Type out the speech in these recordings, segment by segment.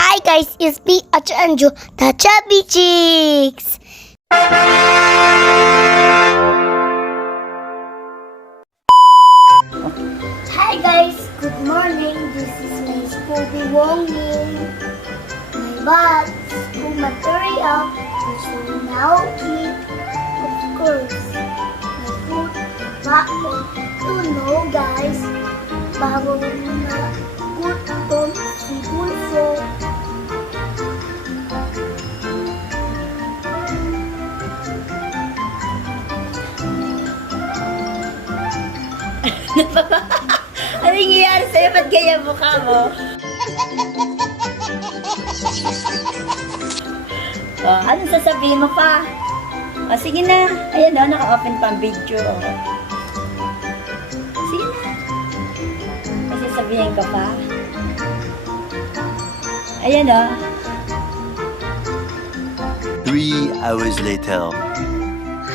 Hi guys, it's me, Acha Anju, the Chubby Chicks. Hi guys, good morning. This is my school belonging. My bag, school material, so now eat, of course. My food, baon. To know guys, bago na gutom si Bulso. Ano nangyayari sa'yo? Ba't ganyan mukha mo? Oh, anong sasabihin mo pa? Oh, sige na. Ayan o, naka-open pa ang video. Sige na. May sasabihin ka pa? Ayan o. 3 hours later.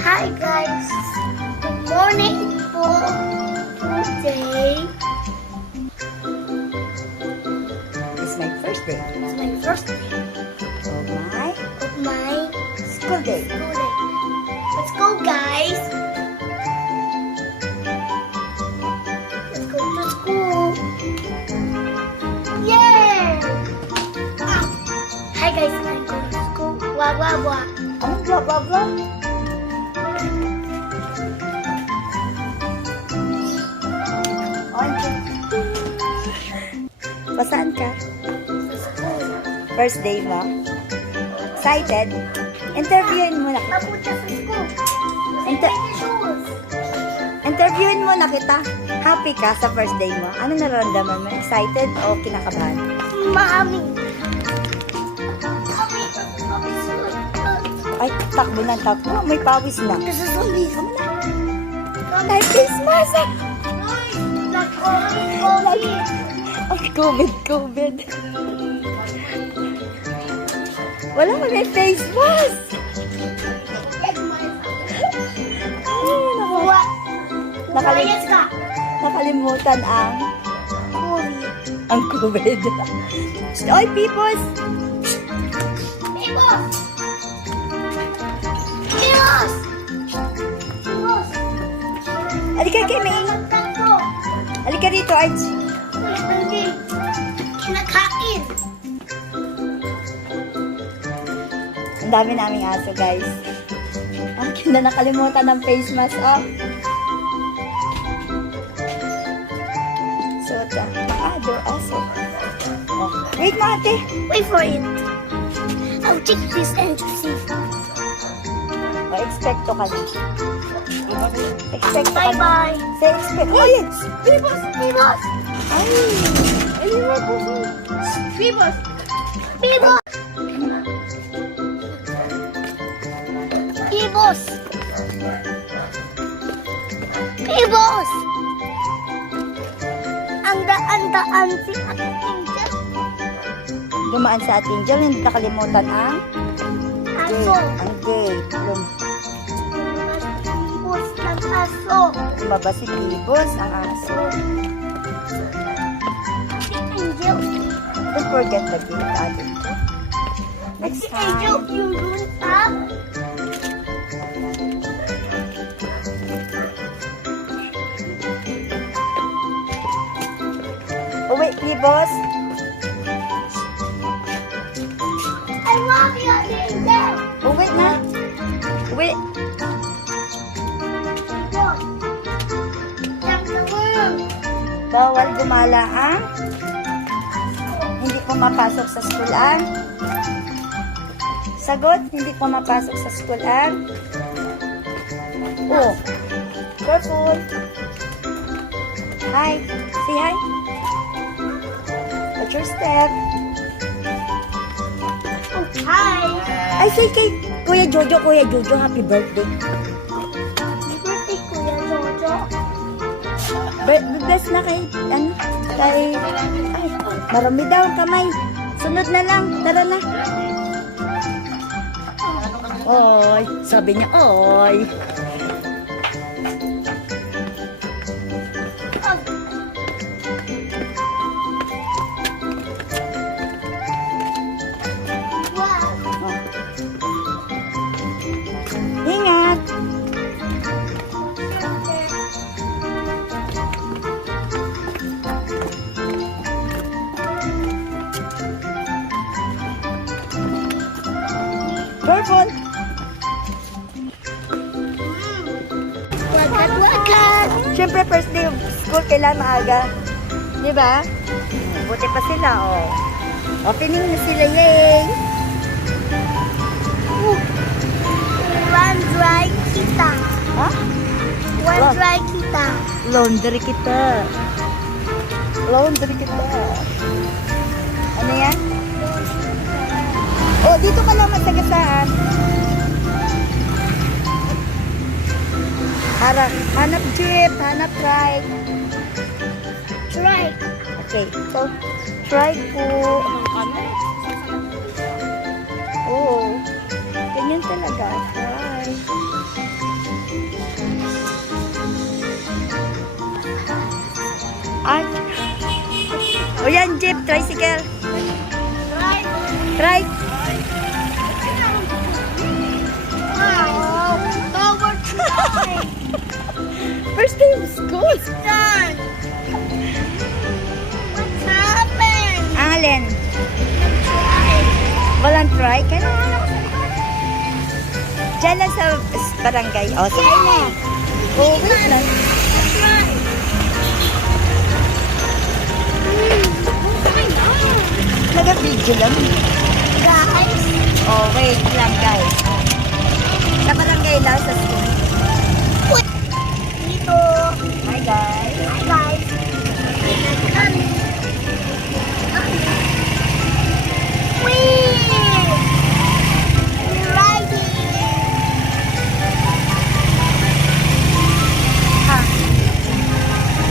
Hi guys, good morning po. Today It's my first day is my first day of my of my school day. school day. Let's go guys. Let's go to school. Yay! Ah. Hi guys, I'm going to school. Wah wah wah. Anong blah blah blah? Pasaan ka? Sa school. First day mo? Excited? Interviewin mo na kita. Papunta sa school. Inter- Take shoes. Interviewin mo na kita. Happy ka sa first day mo? Ano nararamdaman mo? Excited o kinakabahan? Mami. Ay, takbo na takbo. May pawis na. Kasi zombie. Merry Christmas! Nag-COVID. Ay, COVID. Wala mo may face mask. Buwa. Nakalimutan ka. Nakalimutan ang COVID. COVID. Oy, Pipos! Pibos! Pibos! Pibos! Halika kay May. Magtanto. Halika rito, Arch. Hindi. Kinakain. Ang dami naming aso, guys. Akin na nakalimutan ng face mask, oh. So, do aso. Oh. Wait mo, ate. Wait for it. I'll check this and see. Oh, expecto ka na. Expecto ka na. Bye-bye. Say expect. Oh, yes. Pibos! Pibos! Ay. Aliwa po. Pibos! Pibos! Pibos! Pibos! Ang daan-daan si Ate Angel. Dumaan sa ating Angel, hindi nakalimutan ang Aso. Ang gate. Pibos ng aso. Lumabas si Pibos, ang aso. Si Angel. Don't forget the gate, ate. Next Si Angel time. yung lunta. Uwi, Pibos. I love you, Ate Angel. Uwi na. Uwi. Pibos. Jump the world. Bawal gumala ang hindi pumapasok sa school ang sagot, hindi pumapasok sa school ang Oh. Careful. Hi. Say hi. Watch your step. Oh, hi. Ay, say kay Kuya Jojo, happy birthday. Happy birthday, Kuya Jojo. Bless na kay, ay, marami daw kamay. Sunod na lang, tara na. Oy, sabi niya, oy. Wow. Ingat. Careful. Wakat. Siyempre, first day of school, kailangan maaga. Di ba? Buti pa sila, oh. Opening na sila, yay! One dry kita. Ha? One Wow. dry kita. Laundry kita. Laundry kita. Ano yan? Oh, dito ka lang masagasaan. Hanap jeep, hanap ride. Try. Okay, so, try po. Oh, ganyan talaga. Try. Ay. O yan, jeep, tricycle. Try. Try. Wow. Power try. First day of school. Done. What's happened? Allen, Try. walang try? Kailangan ako sa likod. Diyan lang sa barangay. O, sige na. Oh, wait lang. Try. Nag-video lang. Guys. Oh, wait lang, guys. Sa barangay lang sa school. Dito. Hi, guys. Hi, guys. Kami. Whee! We're riding.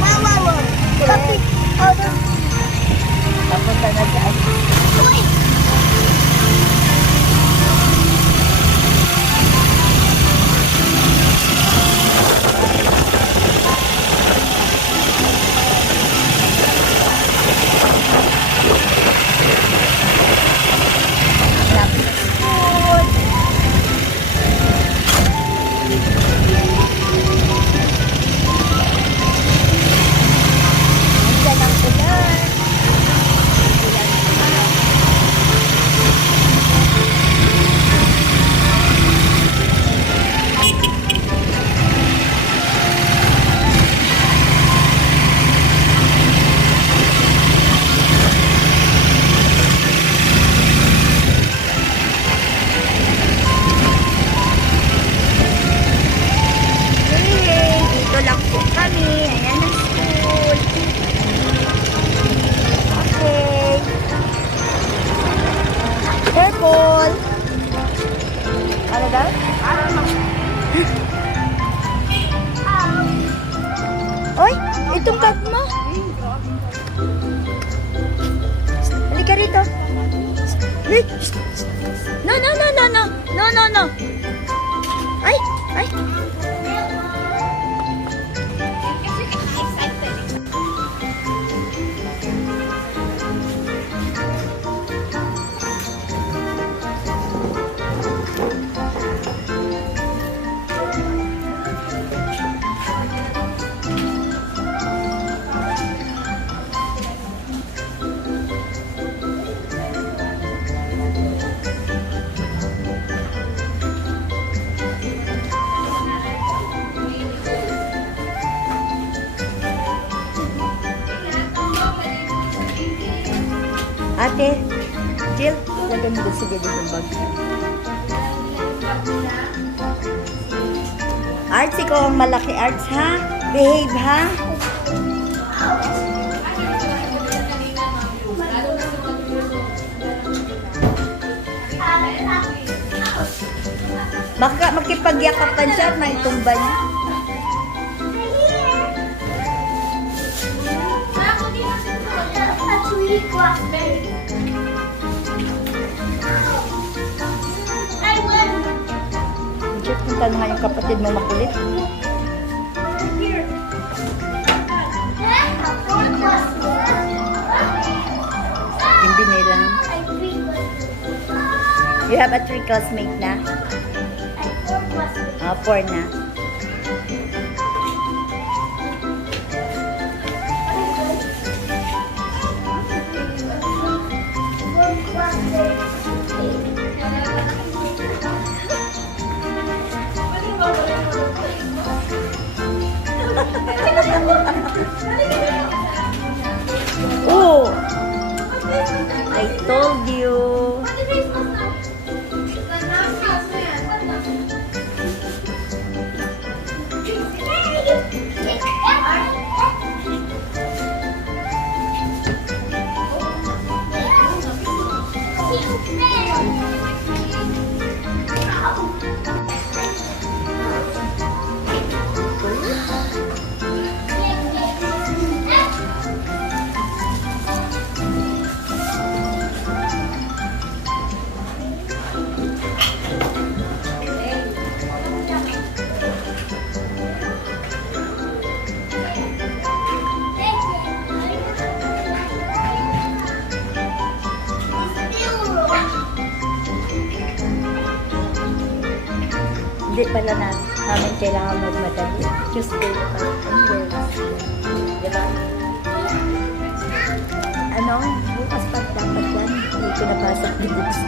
Wow, wow, wow. Tapi, Papunta na dyan. Uy! Lapit sa school. Diyan ang ulan. Ulan naman. Hey, dito lang po kami. Ayan ang school. Okay. Careful. Ano daw? Oy, itong bag mo. Halika rito. Hey, shh, shh. No, no, no, no, no. No, no, no. Ay, ay. Ate, Jill, lagyan mo doon sa gilid ng bag. Arts, ikaw ang malaki, Arts, ha? Behave, ha? Baka makipagyakapan siya at maitumba niya. Diyos, punta na nga yung kapatid mo makulit. Yung binilang. You have a 3 classmate na? 4 na. Oh! I told you. Hindi pala namin kailangan magmadali. Tuesday pa. Diba? Ano? Bukas pa dapat yan. Hindi pinapasok ni Books.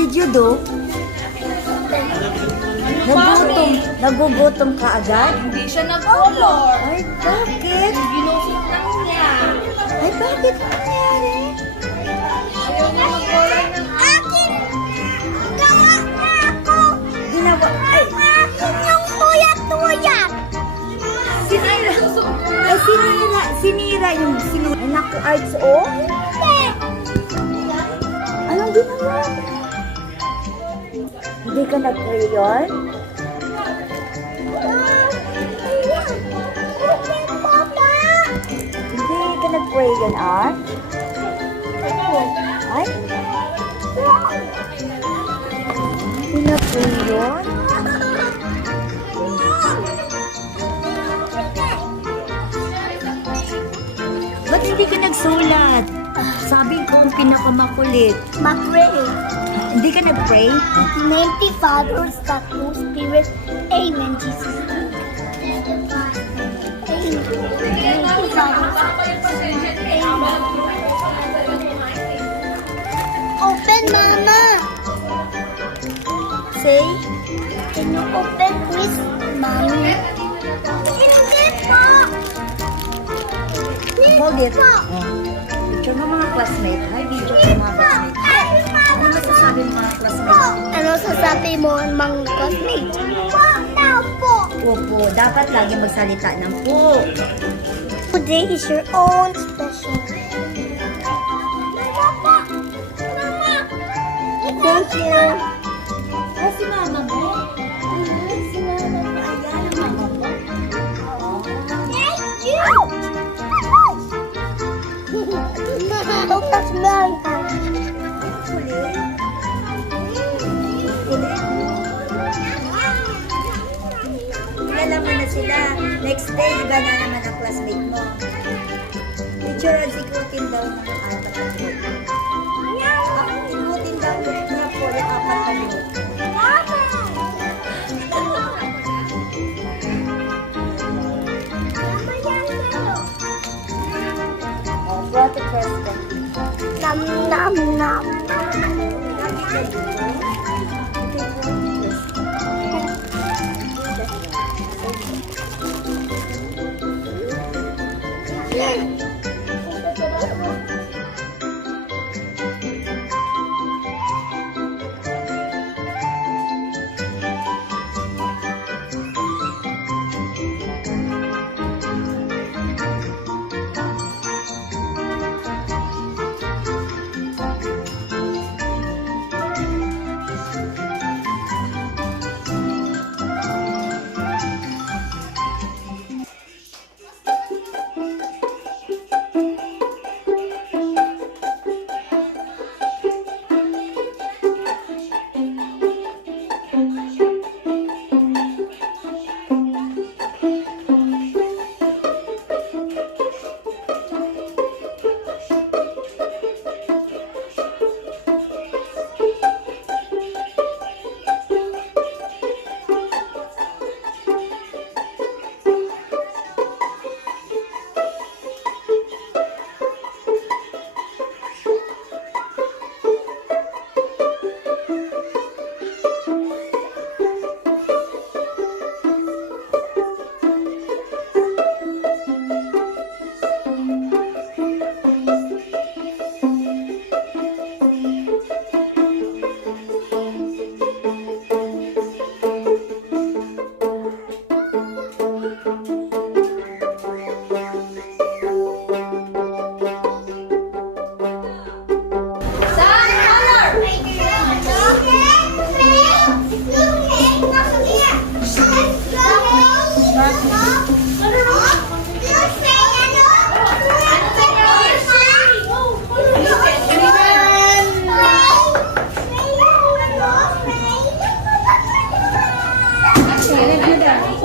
Did you do? Nagugutom ka agad? Hindi siya nag-color. Ay, bakit? Ginusot lang niya. Ay, bakit? Ano nangyari? Ayaw niya mag-color ng Akin! Gawa na ako! Ginawa, ay, Yung tuyat-tuyat! sinira. Ay, sinira yung sinura. Ay, naku, Arts, oh. Hindi! Anong ginawa? Hindi ka nag-pray yun? Papa! Hindi ka nag-pray yun, Art? Ay? Hindi na-pray yun? Ba't hindi ka nagsulat? Sabi ko, ang pinakamakulit. Mag-pray. Hindi ka nag-pray? Mighty Father, Son, Holy Spirit. Amen, Jesus. Amen. Mighty Father, Open, Mama. Say, Can you open please, Mommy? Hindi po. hold it. Picture mo mga classmate. Hi, video ko mga classmate. Ano masasabi ng mga classmate? Ano sasabi mo mga classmates? Po. Opo, dapat lagi magsalita ng po. Today is your own special. Thank you. Ay, si mama mo? Si mama mo. Ayan ang mama mo. Thank you. Bukas lang. Kilala mo na sila. Next day, iba na naman ang classmate mo. Teacher, ikutin daw ng apat na group. Ikutin daw na po yung apat na group. Oh, brought the president. Nam nam nam.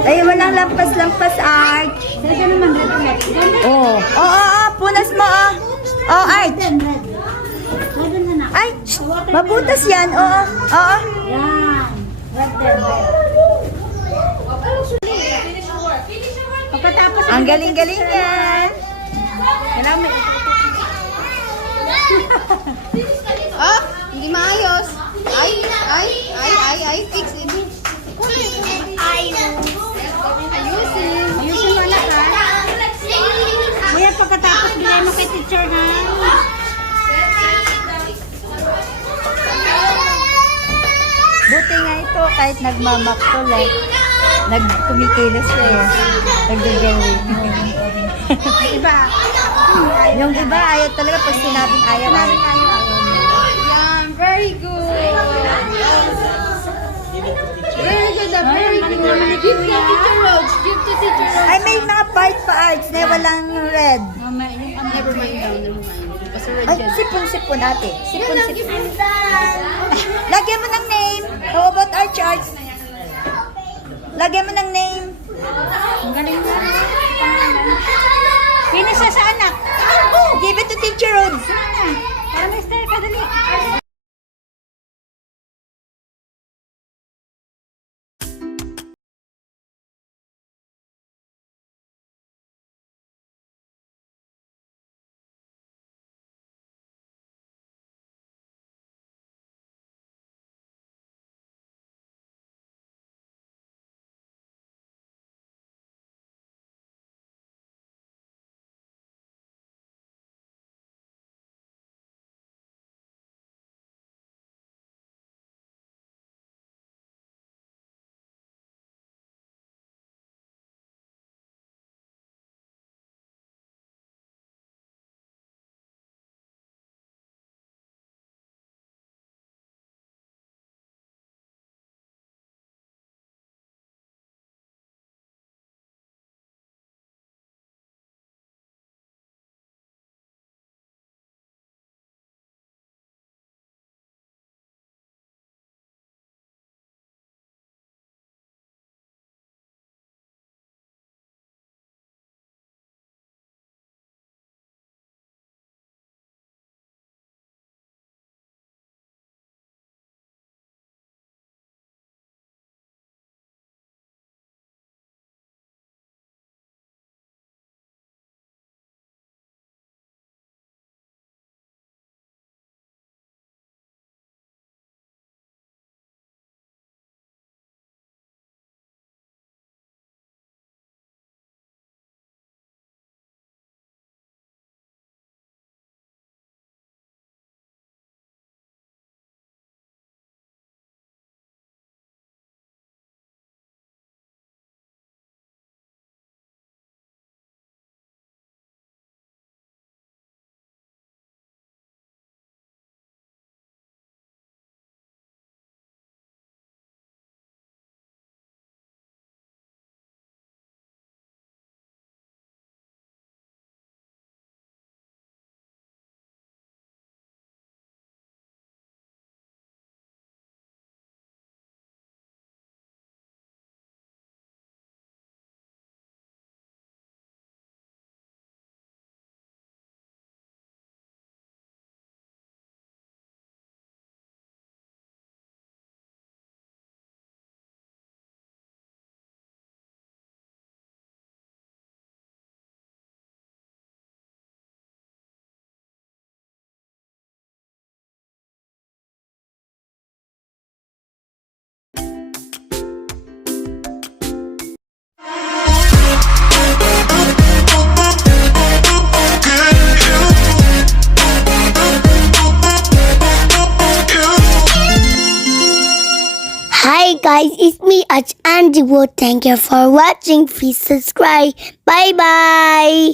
Ay, walang lampas-lampas, Arch. Oh. Punas mo, oh. Oh, Arch. Ay, shh, mabutas yan, oo. Oo. Ang galing-galing yan. Ah, hindi maayos. Ay, fix it. Ayusin mo na ha. Kaya pagkatapos bilay mo kay teacher ha. Buti nga ito, kahit nagmamaktol eh. Nagkumikilos siya eh. Nagdagawin. Diba? Yung iba, ayaw talaga pag sinabing ayaw. Yan, very good. Very good, very good. Give to Teacher Rhodes. Give to Teacher Rhodes. Ay, may mga part pa, Arch, na walang red. Never mind daw, never mind. Basta red Ay, yan. sipon-sipon ate. Sipon-sipon. Lagyan mo ng name. How about Arch, Arch? Lagyan mo ng name. Ang galing na. Finish sa anak. Give it to Teacher Rhodes. Para may style ka, dali. Hi guys, it's me, Andy Wood. Thank you for watching. Please subscribe. Bye bye.